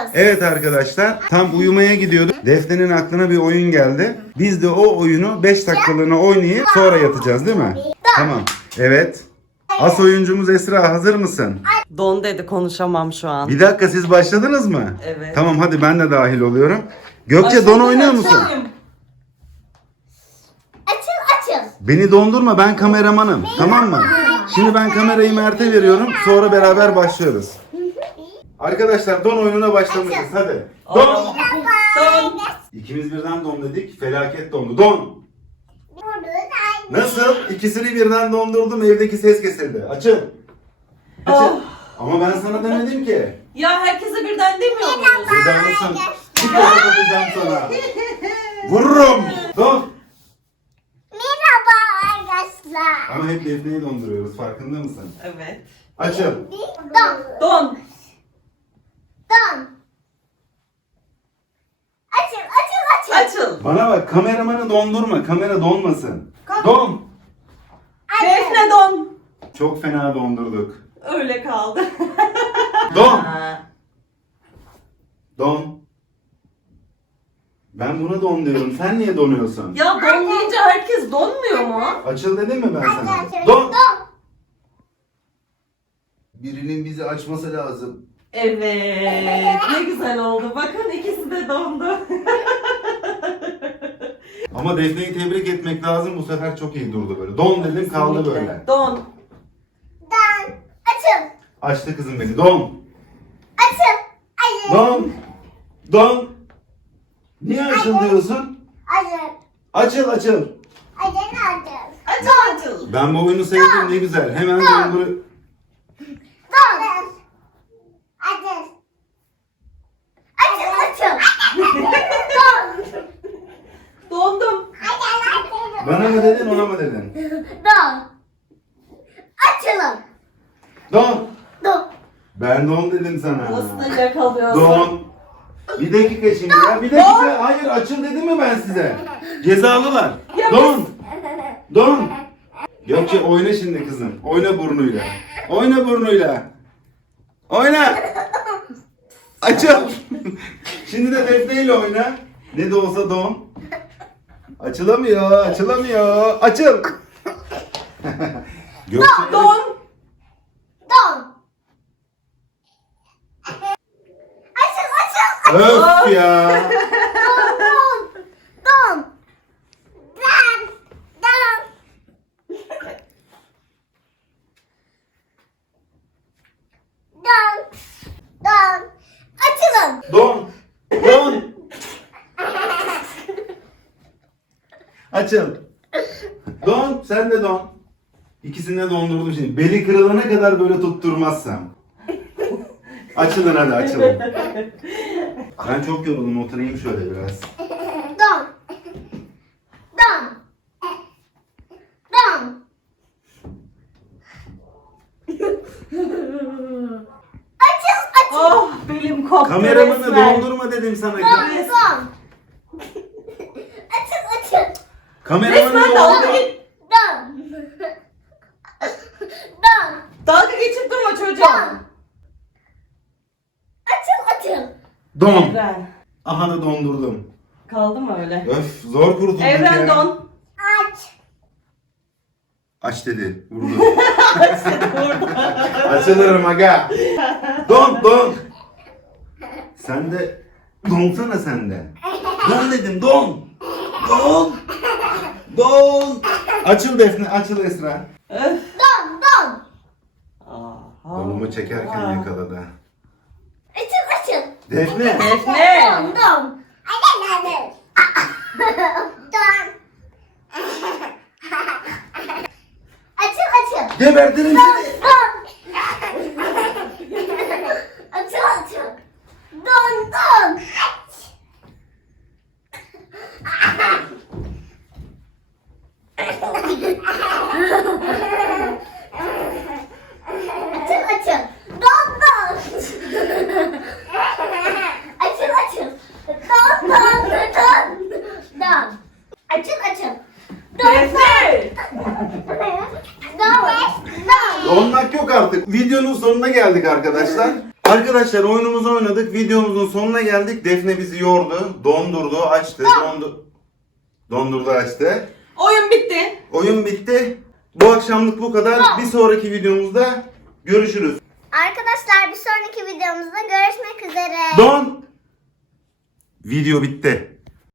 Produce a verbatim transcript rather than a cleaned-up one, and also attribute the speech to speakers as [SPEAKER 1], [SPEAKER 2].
[SPEAKER 1] oynuyoruz.
[SPEAKER 2] Evet arkadaşlar, tam uyumaya gidiyorduk. Defne'nin aklına bir oyun geldi. Biz de o oyunu beş dakikalığına oynayıp sonra yatacağız değil mi? Tamam. Evet. As oyuncumuz Esra, hazır mısın?
[SPEAKER 3] Don dedi, konuşamam şu an.
[SPEAKER 2] Bir dakika, siz başladınız mı?
[SPEAKER 3] Evet.
[SPEAKER 2] Tamam, hadi ben de dahil oluyorum. Gökçe,
[SPEAKER 3] Açıldı,
[SPEAKER 2] don oynuyor musun?
[SPEAKER 3] açayım.
[SPEAKER 1] Açıl açıl.
[SPEAKER 2] Beni dondurma, ben kameramanım. Tamam mı? Şimdi ben kamerayı Mert'e veriyorum. Sonra beraber başlıyoruz. Arkadaşlar, don oyununa başlamışız. Hadi. Don.
[SPEAKER 3] Don.
[SPEAKER 2] İkimiz birden don dedik. Felaket dondu. Don. Nasıl? İkisini birden dondurdum. Evdeki ses kesildi. Açıl. Açıl.
[SPEAKER 3] Oh.
[SPEAKER 2] Ama ben sana demedim ki.
[SPEAKER 3] Ya herkese birden demiyor muyuz?
[SPEAKER 2] Vedalasın. Bir kere atacağım sana. Vururum. Don.
[SPEAKER 1] Merhaba arkadaşlar.
[SPEAKER 2] Ama hep Defne'yi donduruyoruz. Farkında mısın?
[SPEAKER 3] Evet.
[SPEAKER 2] Açıl.
[SPEAKER 1] Don.
[SPEAKER 3] Don.
[SPEAKER 1] Don. Açıl açıl açıl.
[SPEAKER 3] Açıl.
[SPEAKER 2] Bana bak, kameramanı dondurma. Kamera donmasın. Don.
[SPEAKER 3] Defne don.
[SPEAKER 2] Çok fena dondurduk.
[SPEAKER 3] Öyle kaldı.
[SPEAKER 2] Don.
[SPEAKER 3] Ha.
[SPEAKER 2] Don. Ben buna don diyorum. Sen niye donuyorsun?
[SPEAKER 3] Ya don deyince herkes donmuyor mu?
[SPEAKER 2] Açıl dedim mi ben sana?
[SPEAKER 1] Arkadaşlar,
[SPEAKER 2] Don.
[SPEAKER 1] Don.
[SPEAKER 2] Birinin bizi açması lazım.
[SPEAKER 3] Evet. Ne güzel oldu. Bakın ikisi de dondu.
[SPEAKER 2] Ama Defne'yi tebrik etmek lazım. Bu sefer çok iyi durdu böyle. Don dedim, kaldı
[SPEAKER 3] Kesinlikle.
[SPEAKER 2] böyle.
[SPEAKER 3] Don.
[SPEAKER 1] Don. Açıl.
[SPEAKER 2] Açtı kızım beni. Don.
[SPEAKER 1] Açıl. Açıl.
[SPEAKER 2] Don. Don. Niye açıl diyorsun?
[SPEAKER 1] Açıl.
[SPEAKER 2] Açıl açıl.
[SPEAKER 1] Açıl açıl.
[SPEAKER 3] Açıl açıl.
[SPEAKER 2] Ben bu oyunu sevdim, ne güzel. Hemen dondur.
[SPEAKER 1] Don. Açıl. Açıl açıl. Don.
[SPEAKER 3] Dondum.
[SPEAKER 1] Açıl.
[SPEAKER 2] Bana mı dedin, ona mı dedin?
[SPEAKER 1] Don. Açılın.
[SPEAKER 2] Don.
[SPEAKER 1] Don.
[SPEAKER 2] Ben don dedim sana.
[SPEAKER 3] Nasıl da yakalıyorsun?
[SPEAKER 2] Don. Bir dakika şimdi ya. Bir dakika. Hayır, açıl dedim mi ben size? Cezalılar.
[SPEAKER 3] Ya
[SPEAKER 2] Don. Don. Gökçe, oyna şimdi kızım. Oyna burnuyla. Oyna burnuyla. Oyna. Açıl. Şimdi de Defne ile oyna. Ne de olsa don. Açılamıyor. Açılamıyor. Açıl. Gökçe.
[SPEAKER 3] Don.
[SPEAKER 1] Don. Açıl açıl.
[SPEAKER 2] Öf ya.
[SPEAKER 1] Don. Don. Don. Don. Don. Don. Don. Açılın.
[SPEAKER 2] Don. Don. Açıl. Don. Sen de don. İkisini de dondurdum şimdi. Beli kırılana kadar böyle tutturmazsam. Açılın hadi, açılın. Ben çok yoruldum. Oturayım şöyle biraz.
[SPEAKER 1] Don. Don. Don. Açıl açıl.
[SPEAKER 3] Oh, belim koptu
[SPEAKER 2] Kameramanı
[SPEAKER 3] resmen.
[SPEAKER 2] dondurma dedim sana.
[SPEAKER 1] Don. Don. Açıl açıl.
[SPEAKER 2] Kameramanı
[SPEAKER 3] Resmen dalga,
[SPEAKER 2] dondurma.
[SPEAKER 3] geç
[SPEAKER 1] Don. Don.
[SPEAKER 3] dalga geçip durma çocuğum.
[SPEAKER 1] Don. Açıl açıl.
[SPEAKER 2] Don.
[SPEAKER 3] Evren.
[SPEAKER 2] Aha da dondurdum.
[SPEAKER 3] Kaldı mı öyle?
[SPEAKER 2] Öf, zor kurtulduk ya.
[SPEAKER 3] Evren don.
[SPEAKER 1] Aç.
[SPEAKER 2] Aç dedi. Vurdu. Açılırım aga. Don don. Sen de donsana sen de. Don dedim, don. Don. Don. Açıl Defne, açıl Esra.
[SPEAKER 3] Öf.
[SPEAKER 1] Don. Don.
[SPEAKER 3] Aha.
[SPEAKER 2] Kolumu çekerken yakaladı.
[SPEAKER 1] Açıl açıl.
[SPEAKER 2] Defne.
[SPEAKER 3] Defne.
[SPEAKER 1] Don. Don. Hadi hadi. Don. Açıl açıl.
[SPEAKER 2] Gebertirim seni.
[SPEAKER 1] Don. Açıl açıl. Don don. Açıl açıl. Don don. Açıl açıl. Don don don. Don. Açıl açıl. Don
[SPEAKER 3] Defne.
[SPEAKER 1] don. Don.
[SPEAKER 2] Donmak yok artık. Videonun sonuna geldik arkadaşlar. Arkadaşlar oyunumuzu oynadık. Videomuzun sonuna geldik. Defne bizi yordu. Dondurdu, açtı. Dondu... Dondurdu, açtı.
[SPEAKER 3] Oyun bitti.
[SPEAKER 2] Oyun bitti. Bu akşamlık bu kadar. Bir sonraki videomuzda görüşürüz.
[SPEAKER 1] Arkadaşlar bir sonraki videomuzda görüşmek üzere.
[SPEAKER 2] Don. Video bitti.